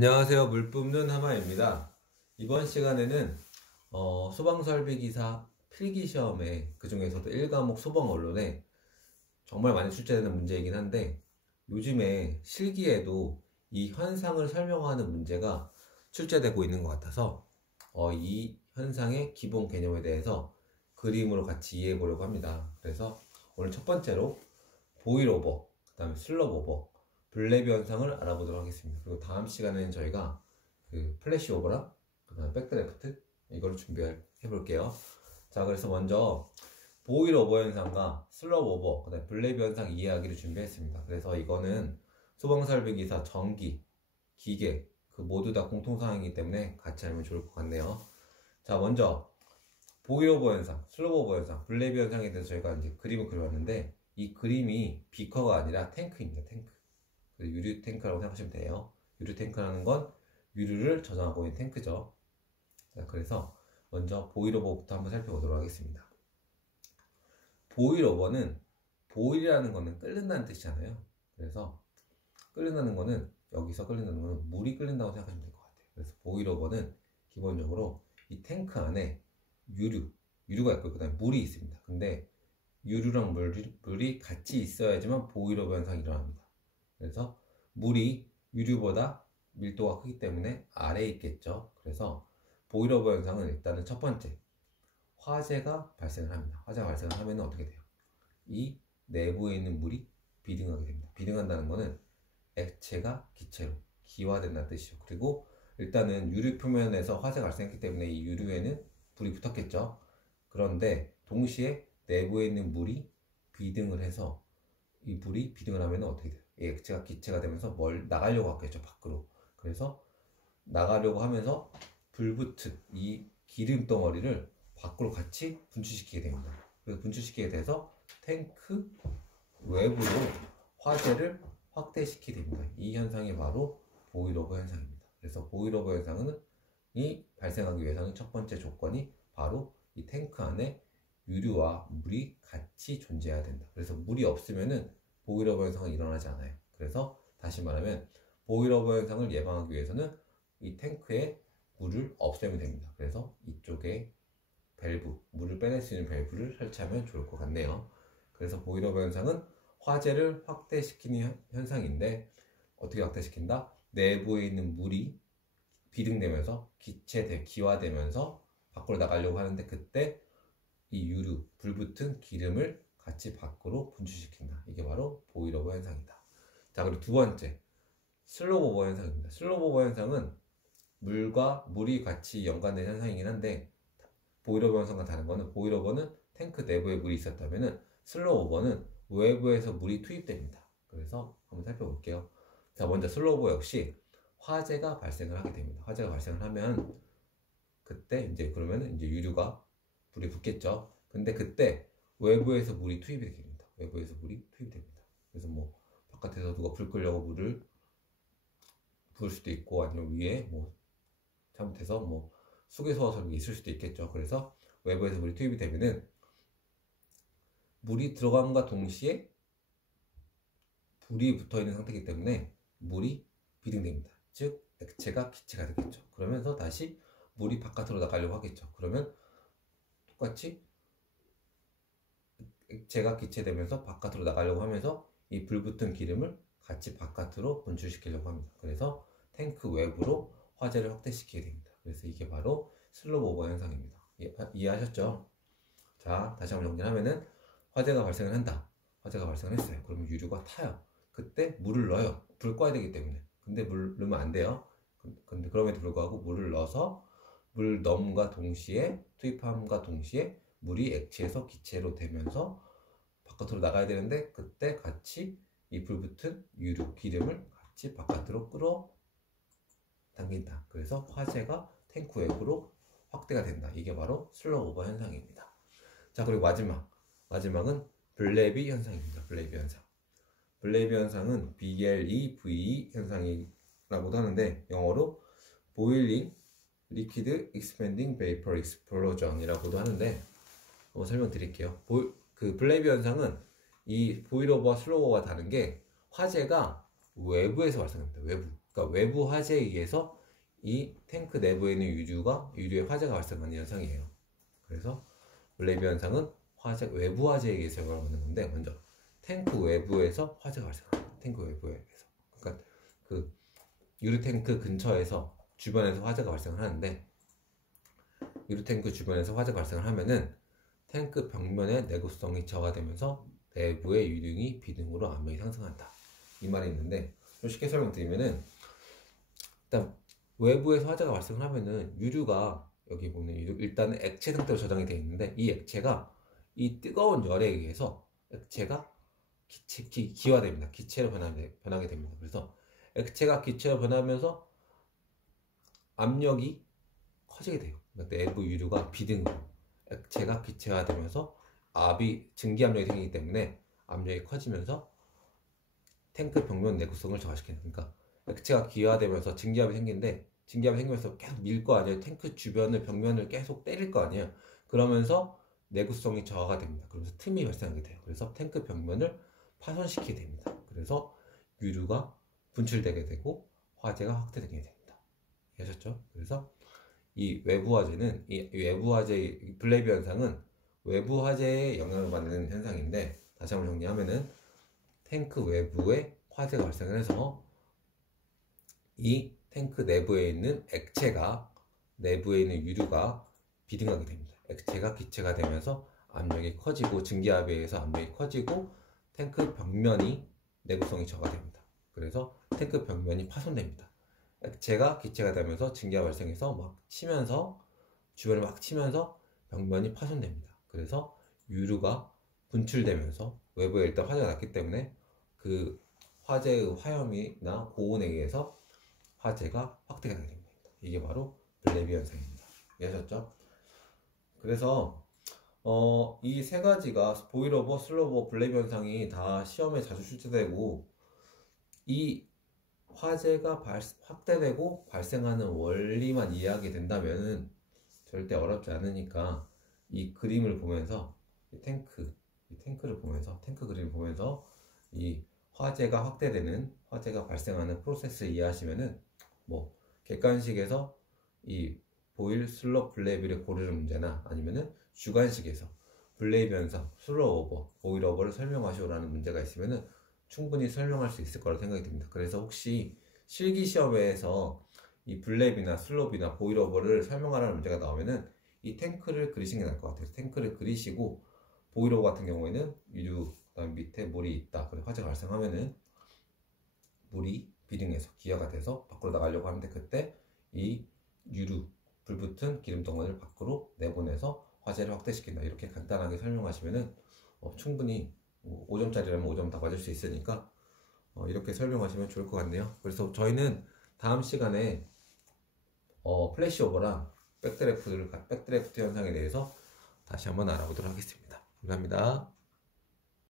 안녕하세요. 물 뿜는 하마입니다. 이번 시간에는 소방설비기사 필기시험에 그 중에서도 1과목 소방언론에 정말 많이 출제되는 문제이긴 한데, 요즘에 실기에도 이 현상을 설명하는 문제가 출제되고 있는 것 같아서 이 현상의 기본 개념에 대해서 그림으로 같이 이해해 보려고 합니다. 그래서 오늘 첫 번째로 보일오버, 그 다음에 슬럽오버, 블레비 현상을 알아보도록 하겠습니다. 그리고 다음 시간에는 저희가 그 플래시 오버랑 그 다음에 백드래프트 이걸 준비해 볼게요. 자, 그래서 먼저 보일 오버 현상과 슬럽 오버, 그 다음에 블레비 현상 이해하기를 준비했습니다. 그래서 이거는 소방설비기사 전기, 기계 그 모두 다 공통사항이기 때문에 같이 알면 좋을 것 같네요. 자, 먼저 보일 오버 현상, 슬럽 오버 현상, 블레비 현상에 대해서 저희가 이제 그림을 그려왔는데, 이 그림이 비커가 아니라 탱크입니다. 탱크. 유류 탱크라고 생각하시면 돼요. 유류 탱크라는 건 유류를 저장하고 있는 탱크죠. 자, 그래서 먼저 보일오버부터 한번 살펴보도록 하겠습니다. 보일오버는, 보일이라는 거는 끓는다는 뜻이잖아요. 그래서 끓는다는 거는, 여기서 끓는다는 거는 물이 끓는다고 생각하시면 될 것 같아요. 그래서 보일오버는 기본적으로 이 탱크 안에 유류가 있고 그 다음에 물이 있습니다. 근데 유류랑 물이 같이 있어야지만 보일오버 현상이 일어납니다. 그래서 물이 유류보다 밀도가 크기 때문에 아래에 있겠죠. 그래서 보일오버 현상은 일단은 첫 번째, 화재가 발생을 합니다. 화재가 발생을 하면 어떻게 돼요? 이 내부에 있는 물이 비등하게 됩니다. 비등한다는 거는 액체가 기체로 기화된다는 뜻이죠. 그리고 일단은 유류 표면에서 화재가 발생했기 때문에 이 유류에는 불이 붙었겠죠. 그런데 동시에 내부에 있는 물이 비등을 해서, 이 물이 비등을 하면 어떻게 돼요? 이 액체가 기체가 되면서 나가려고 하겠죠, 밖으로. 그래서 나가려고 하면서 불붙은 이 기름 덩어리를 밖으로 같이 분출시키게 됩니다. 그래서 분출시키게 돼서 탱크 외부로 화재를 확대시키게 됩니다. 이 현상이 바로 보일오버 현상입니다. 그래서 보일오버 현상은 이 발생하기 위해서는 첫 번째 조건이 바로 이 탱크 안에 유류와 물이 같이 존재해야 된다. 그래서 물이 없으면은 보일오버 현상은 일어나지 않아요. 그래서 다시 말하면 보일오버 현상을 예방하기 위해서는 이 탱크에 물을 없애면 됩니다. 그래서 이쪽에 밸브, 물을 빼낼 수 있는 밸브를 설치하면 좋을 것 같네요. 그래서 보일오버 현상은 화재를 확대시키는 현상인데, 어떻게 확대시킨다? 내부에 있는 물이 비등되면서 기화되면서 밖으로 나가려고 하는데, 그때 이 유류, 불붙은 기름을 같이 밖으로 분출시킨다. 이게 바로 보일오버 현상이다. 자, 그리고 두 번째, 슬롭 오버 현상입니다. 슬롭 오버 현상은 물이 같이 연관된 현상이긴 한데, 보일오버 현상과 다른 거는, 보일오버는 탱크 내부에 물이 있었다면은 슬롭 오버는 외부에서 물이 투입됩니다. 그래서 한번 살펴볼게요. 자, 먼저 슬롭 오버 역시 화재가 발생을 하게 됩니다. 화재가 발생을 하면 그때 이제 그러면 이제 유류가 불이 붙겠죠. 근데 그때 외부에서 물이 투입이 됩니다. 외부에서 물이 투입됩니다. 그래서 뭐 바깥에서 누가 불 끄려고 물을 부을 수도 있고, 아니면 위에 뭐 잘못해서 뭐 수계소화설이 있을 수도 있겠죠. 그래서 외부에서 물이 투입이 되면은 물이 들어감과 동시에 불이 붙어 있는 상태이기 때문에 물이 비등됩니다. 즉 액체가 기체가 되겠죠. 그러면서 다시 물이 바깥으로 나가려고 하겠죠. 그러면 똑같이 액체가 기체되면서 바깥으로 나가려고 하면서 이 불붙은 기름을 같이 바깥으로 분출시키려고 합니다. 그래서 탱크 외부로 화재를 확대시키게 됩니다. 그래서 이게 바로 슬롭 오버 현상입니다. 이해하셨죠? 자, 다시 한번 정리하면은, 화재가 발생을 한다. 화재가 발생을 했어요. 그러면 유류가 타요. 그때 물을 넣어요. 불 꺼야 되기 때문에. 근데 물 넣으면 안 돼요. 근데 그럼에도 불구하고 물을 넣어서, 물 넣음과 동시에, 투입함과 동시에 물이 액체에서 기체로 되면서 바깥으로 나가야 되는데, 그때 같이 이 불붙은 유류, 기름을 같이 바깥으로 끌어 당긴다. 그래서 화재가 탱크 외부로 확대가 된다. 이게 바로 슬롭 오버 현상입니다. 자, 그리고 마지막은 블레비 현상입니다. 블레비 현상. 블레비 현상은 BLEVE 현상이라고도 하는데, 영어로 Boiling Liquid Expanding Vapor Explosion 이라고도 하는데, 한번 설명드릴게요. 그 블레비 현상은 이 보일오버와 슬롭 오버가 다른 게, 화재가 외부에서 발생합니다. 외부. 그러니까 외부 화재에 의해서 이 탱크 내부에 있는 유류에 화재가 발생하는 현상이에요. 그래서 블레이브 현상은 외부 화재에 의해서 영향을 받는 건데, 먼저 탱크 외부에서 화재가 발생합니다. 탱크 외부에서. 그러니까 그 유류 탱크 근처에서 주변에서 화재가 발생을 하는데, 유류 탱크 주변에서 화재가 발생을 하면은 탱크 벽면의 내구성이 저하되면서 내부의 유륜이 비등으로 압력이 상승한다. 이 말이 있는데, 좀 쉽게 설명드리면은, 일단 외부에서 화재가 발생을 하면은 유류가 여기 보면 일단 액체 상태로 저장이 되어 있는데, 이 액체가 이 뜨거운 열에 의해서 액체가 기화됩니다. 기체로 변하게 됩니다. 그래서 액체가 기체로 변하면서 압력이 커지게 돼요. 그러니까 내부 유류가 비등으로, 액체가 기체화되면서 증기 압력이 생기기 때문에 압력이 커지면서 탱크 벽면 내구성을 저하시키는, 그러니까 액체가 기화되면서 증기압이 생기는데, 증기압이 생기면서 계속 밀 거 아니에요. 탱크 주변을, 벽면을 계속 때릴 거 아니에요. 그러면서 내구성이 저하가 됩니다. 그러면서 틈이 발생하게 돼요. 그래서 탱크 벽면을 파손시키게 됩니다. 그래서 유류가 분출되게 되고 화재가 확대되게 됩니다. 이해하셨죠? 그래서 이 외부 화재는, 이 외부 화재, 블레이브 현상은 외부 화재에 영향을 받는 현상인데, 다시 한번 정리하면은 탱크 외부에 화재가 발생을 해서 이 탱크 내부에 있는 액체가, 내부에 있는 유류가 비등하게 됩니다. 액체가 기체가 되면서 압력이 커지고, 증기압에 의해서 압력이 커지고 탱크 벽면이 내구성이 저하됩니다. 그래서 탱크 벽면이 파손됩니다. 액체가 기체가 되면서 증기가 발생해서 막 치면서, 주변을 막 치면서 벽면이 파손됩니다. 그래서 유류가 분출되면서, 외부에 일단 화재가 났기 때문에 그 화재의 화염이나 고온에 의해서 화재가 확대가 되게 됩니다. 이게 바로 블레이브 현상입니다. 이해하셨죠? 그래서 이 세 가지가 보일오버, 슬로버, 블레이브 현상이 다 시험에 자주 출제되고, 이 화재가 확대되고 발생하는 원리만 이해하게 된다면 절대 어렵지 않으니까, 이 그림을 보면서, 이 탱크를 보면서, 탱크 그림을 보면서 이 화재가 확대되는, 화재가 발생하는 프로세스를 이해하시면은, 뭐 객관식에서 이 보일, 슬롭, 블레이브를 고르는 문제나, 아니면은 주관식에서 블레이브 현상, 슬로우오버, 보일오버를 설명하시오라는 문제가 있으면은 충분히 설명할 수 있을 거라고 생각이 듭니다. 그래서 혹시 실기시험에서 이 블레이브나 슬롭이나 보일오버를 설명하라는 문제가 나오면은 이 탱크를 그리시는 게 나을 것 같아요. 탱크를 그리시고, 보일오버 같은 경우에는 유류, 그다음 밑에 물이 있다. 그래서 화재가 발생하면은 물이 비등해서 기화가 돼서 밖으로 나가려고 하는데, 그때 이 불붙은 기름 덩어리를 밖으로 내보내서 화재를 확대시킨다. 이렇게 간단하게 설명하시면은 충분히 5점짜리라면 5점 다 맞을 수 있으니까 이렇게 설명하시면 좋을 것 같네요. 그래서 저희는 다음 시간에 플래시오버랑 백드래프트 현상에 대해서 다시 한번 알아보도록 하겠습니다. 감사합니다.